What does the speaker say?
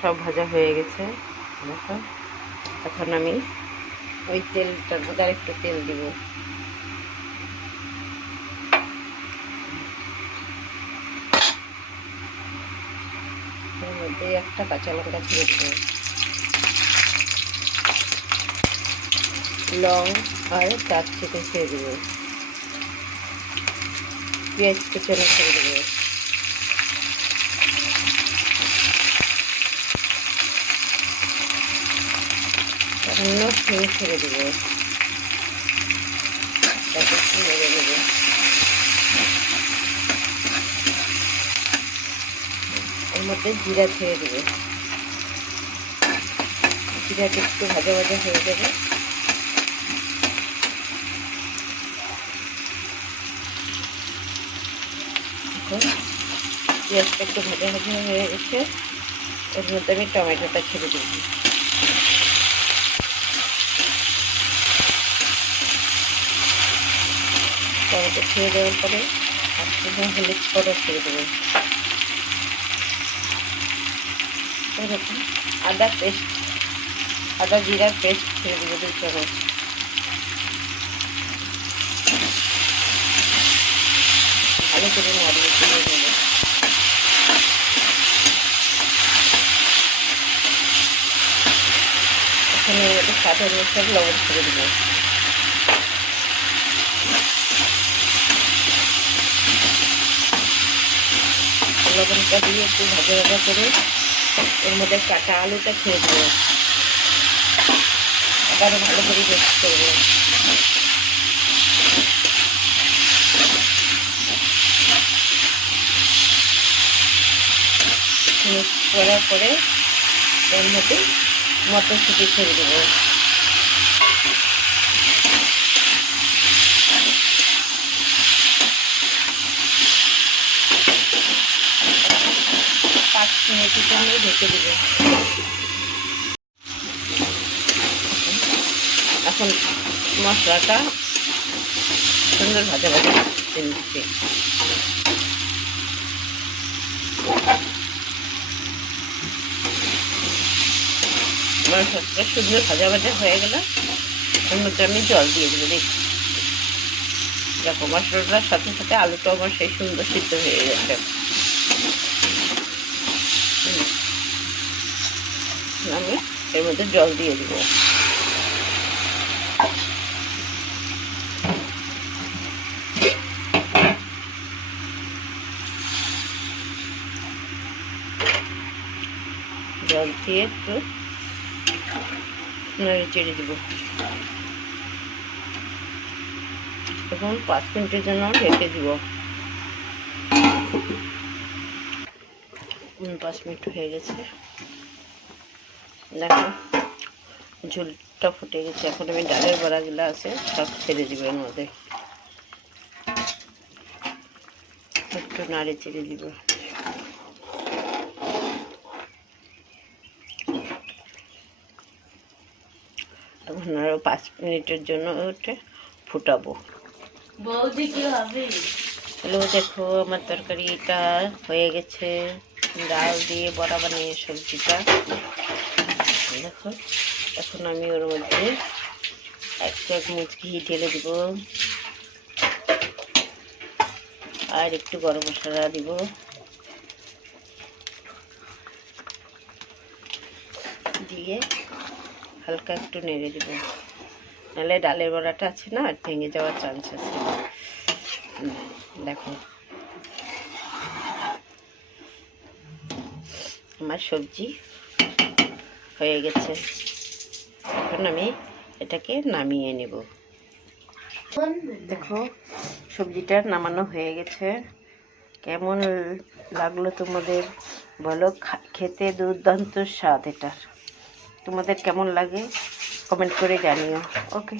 সব ভাজা হয়ে গেছে। দেখো, এখন আমি ওই তেলটার মধ্যে আরেকটু তেল দিব। এর মধ্যে একটা কাঁচা লঙ্কা ছেড়ে দেবো, লং আর দারচিনি ছেড়ে দেবো, পেঁয়াজ কুচানো ছেড়ে দেবো, সামান্য হিং ছেড়ে দেবো, তারপর একটু নেড়ে নেবো। এর মধ্যে জিরা ছেড়ে দেবো, জিরাটা একটু ভাজা ভাজা হয়ে যাবে। পেঁয়াজটা একটু ভাজা ভাজা হয়ে গেছে, এর মধ্যে আমি টমেটোটা ছেড়ে দেব। টমেটো ছেড়ে দেওয়ার পরে হলুদ পাউডার ছেড়ে দেবো। এরকম আদা জিরার পেস্ট ছেড়ে দেবো 2 চামচ। ভালো করে নাড়িয়ে দিয়ে নেব। এখানে স্বাদ অনুসারে লবণ ছেড়ে দেবো। লবণটা দিয়ে একটু ভাজা ভাজা করে এর মধ্যে কাঁচা আলুটা ছেড়ে দেবো। আবারও ভালো করে মিক্স করবো। মিক্স করার পরে এর মধ্যে মটরশুঁটি ছেড়ে দেবো। মিনিটের জন্য ঢেকে দেব। এখন মশলাটা সুন্দর ভাজা ভাজা দিচ্ছি। মশলাটা সুন্দর ভাজা ভাজা হয়ে গেলে এর মধ্যে আমি জল দিয়ে দেবো। দেখি, দেখো মশলাটার সাথে সাথে আলুটা আমার সেই সুন্দর সিদ্ধ হয়ে গেছে। আমি এর মধ্যে জল দিয়ে দিব। জল দিয়ে একটু নেড়ে চেড়ে দিব। এখন 5 মিনিটের জন্য ঢেকে দিব। 5 মিনিট হয়ে গেছে। দেখো ঝোলটা ফুটে গেছে। এখন আমি ডালের বড়াগুলো আছে সব ছেড়ে দিব এর মধ্যে। একটু নাড়ে চেড়ে দিব। এখন আরো 5 মিনিটের জন্য ওটা ফুটাবো। বৌদি কি হবে? হ্যালো, দেখো আমার তরকারিটা হয়ে গেছে। ডাল দিয়ে বড়া বানিয়ে সবজিটা দেখো। এখন আমি ওর মধ্যে 1 চামচ ঘি ঢেলে দিব আর একটু গরম মশলা দিব। দিয়ে হালকা একটু নেড়ে দিব, নাহলে ডালের বড়াটা আছে না ভেঙে যাওয়ার চান্স আছে। দেখো আমার সবজি হয়ে গেছে। এখন আমি এটাকে নামিয়ে নেব। দেখো সবজিটা নামানো হয়ে গেছে। কেমন লাগলো তোমাদের বলো? খেতে দুর্দান্ত স্বাদ। এটার তোমাদের কেমন লাগে কমেন্ট করে জানিও। ওকে।